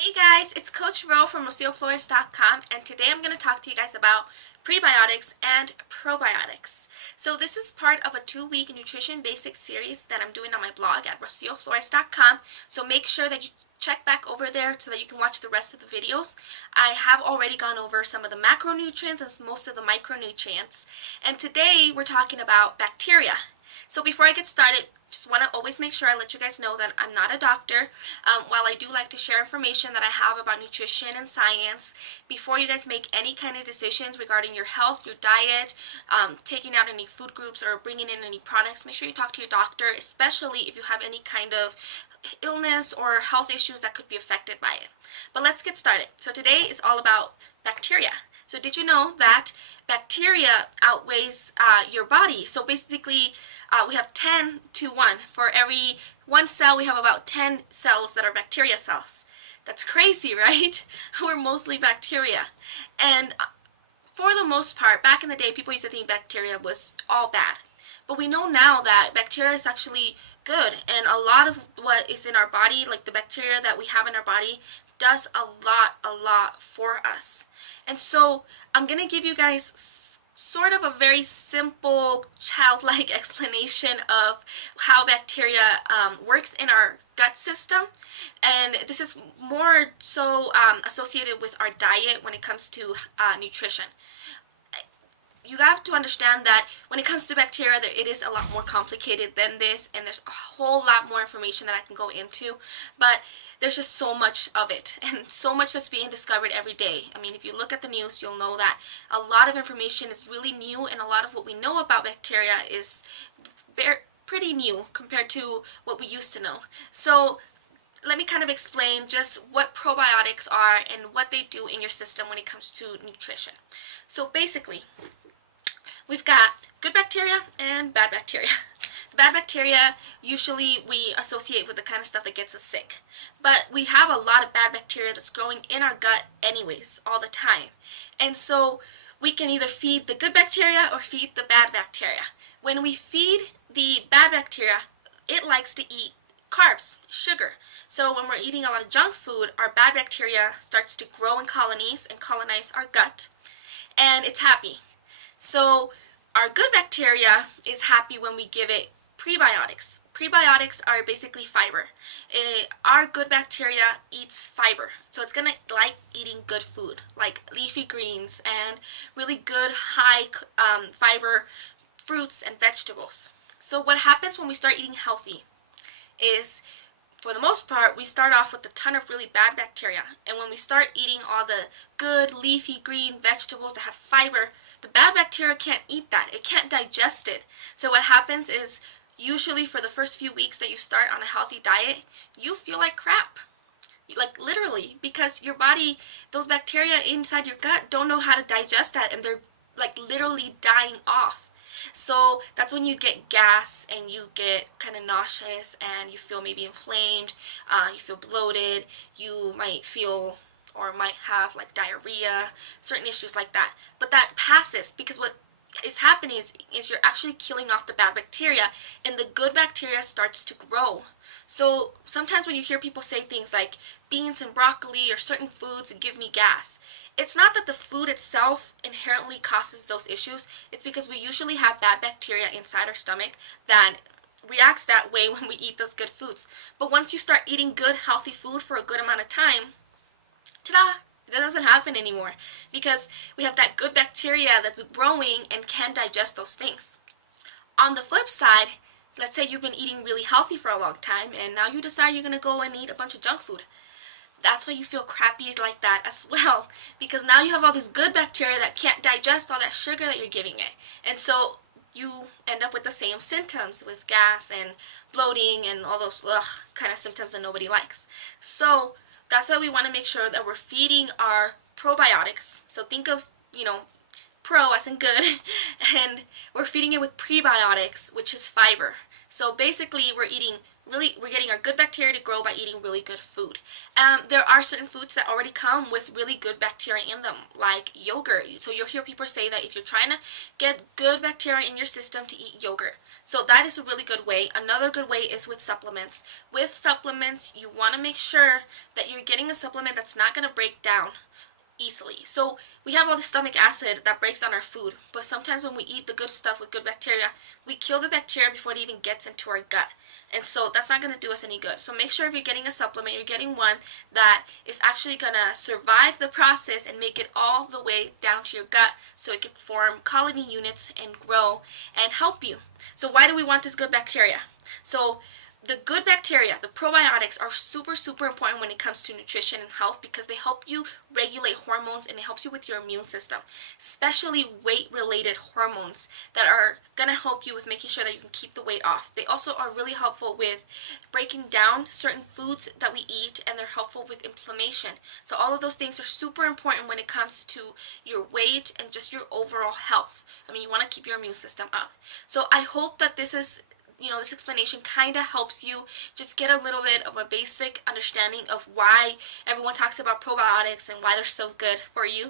Hey guys, it's Coach Ro from RocioFlores.com, and today I'm going to talk to you guys about prebiotics and probiotics. So this is part of a 2-week nutrition basics series that I'm doing on my blog at RocioFlores.com, so make sure that you check back over there so that you can watch the rest of the videos. I have already gone over some of the macronutrients and most of the micronutrients, and today we're talking about bacteria. So before I get started, just want to always make sure I let you guys know that I'm not a doctor. While I do like to share information that I have about nutrition and science, before you guys make any kind of decisions regarding your health, your diet, taking out any food groups or bringing in any products, make sure you talk to your doctor, especially if you have any kind of illness or health issues that could be affected by it. But let's get started. So today is all about bacteria. So did you know that bacteria outweighs your body? So basically, we have 10 to 1. For every 1 cell, we have about 10 cells that are bacteria cells. That's crazy, right? We're mostly bacteria. And for the most part, back in the day, people used to think bacteria was all bad. But we know now that bacteria is actually good. And a lot of what is in our body, like the bacteria that we have in our body, does a lot for us. And so I'm going to give you guys sort of a very simple, childlike explanation of how bacteria works in our gut system. And this is more so associated with our diet when it comes to nutrition. You have to understand that when it comes to bacteria, it is a lot more complicated than this, and there's a whole lot more information that I can go into, but there's just so much of it, and so much that's being discovered every day. I mean, if you look at the news, you'll know that a lot of information is really new, and a lot of what we know about bacteria is pretty new compared to what we used to know. So let me kind of explain just what probiotics are and what they do in your system when it comes to nutrition. So basically, we've got good bacteria and bad bacteria. The bad bacteria, usually we associate with the kind of stuff that gets us sick. But we have a lot of bad bacteria that's growing in our gut anyways, all the time. And so we can either feed the good bacteria or feed the bad bacteria. When we feed the bad bacteria, it likes to eat carbs, sugar. So when we're eating a lot of junk food, our bad bacteria starts to grow in colonies and colonize our gut, and it's happy. So our good bacteria is happy when we give it prebiotics. Prebiotics are basically fiber. Our good bacteria eats fiber. So it's going to like eating good food, like leafy greens and really good high fiber fruits and vegetables. So what happens when we start eating healthy is, for the most part, we start off with a ton of really bad bacteria. And when we start eating all the good leafy green vegetables that have fiber, the bad bacteria can't eat that. It can't digest it. So what happens is, usually for the first few weeks that you start on a healthy diet, you feel like crap. Like literally, because your body, those bacteria inside your gut don't know how to digest that, and they're like literally dying off. So that's when you get gas and you get kind of nauseous and you feel maybe inflamed, you feel bloated, you might feel or might have like diarrhea, certain issues like that. But that passes, because what is happening is you're actually killing off the bad bacteria, and the good bacteria starts to grow. So sometimes when you hear people say things like beans and broccoli or certain foods give me gas, it's not that the food itself inherently causes those issues. It's because we usually have bad bacteria inside our stomach that reacts that way when we eat those good foods. But once you start eating good, healthy food for a good amount of time, ta-da! That doesn't happen anymore, because we have that good bacteria that's growing and can digest those things. On the flip side, let's say you've been eating really healthy for a long time, and now you decide you're going to go and eat a bunch of junk food. That's why you feel crappy like that as well, because now you have all this good bacteria that can't digest all that sugar that you're giving it. And so you end up with the same symptoms, with gas and bloating and all those kind of symptoms that nobody likes. So that's why we want to make sure that we're feeding our probiotics. So think of, pro as in good, and we're feeding it with prebiotics, which is fiber. So basically, we're getting our good bacteria to grow by eating really good food. There are certain foods that already come with really good bacteria in them, like yogurt. So you'll hear people say that if you're trying to get good bacteria in your system, to eat yogurt. So that is a really good way. Another good way is with supplements. With supplements, you want to make sure that you're getting a supplement that's not going to break down easily. So we have all the stomach acid that breaks down our food, but sometimes when we eat the good stuff with good bacteria, we kill the bacteria before it even gets into our gut. And so that's not going to do us any good. So make sure if you're getting a supplement, you're getting one that is actually going to survive the process and make it all the way down to your gut so it can form colony units and grow and help you. So why do we want this good bacteria? So the good bacteria, the probiotics, are super, super important when it comes to nutrition and health because they help you regulate hormones and it helps you with your immune system, especially weight-related hormones that are going to help you with making sure that you can keep the weight off. They also are really helpful with breaking down certain foods that we eat, and they're helpful with inflammation. So all of those things are super important when it comes to your weight and just your overall health. I mean, you want to keep your immune system up. So I hope that this explanation kind of helps you just get a little bit of a basic understanding of why everyone talks about probiotics and why they're so good for you.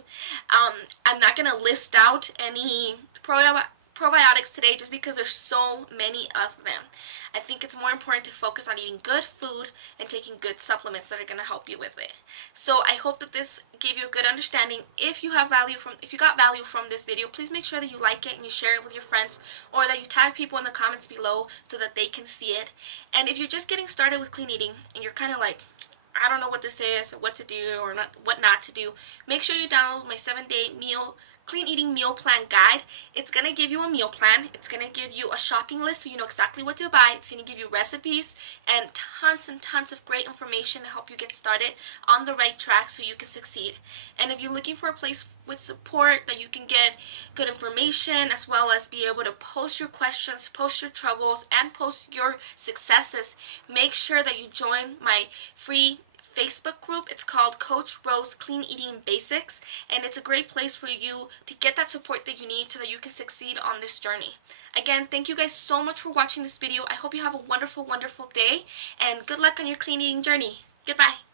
I'm not going to list out any probiotics today just because there's so many of them. I think it's more important to focus on eating good food and taking good supplements that are going to help you with it. So I hope that this gave you a good understanding. If you got value from this video, please make sure that you like it and you share it with your friends, or that you tag people in the comments below so that they can see it. And if you're just getting started with clean eating and you're kind of like, I don't know what this is or what to do or what not to do, make sure you download my 7-day clean eating meal plan guide. It's going to give you a meal plan. It's going to give you a shopping list so you know exactly what to buy. It's going to give you recipes and tons of great information to help you get started on the right track so you can succeed. And if you're looking for a place with support that you can get good information as well as be able to post your questions, post your troubles, and post your successes, make sure that you join my free Facebook group. It's called Coach Rose Clean Eating Basics, and it's a great place for you to get that support that you need so that you can succeed on this journey. Again, thank you guys so much for watching this video. I hope you have a wonderful, wonderful day, and good luck on your clean eating journey. Goodbye.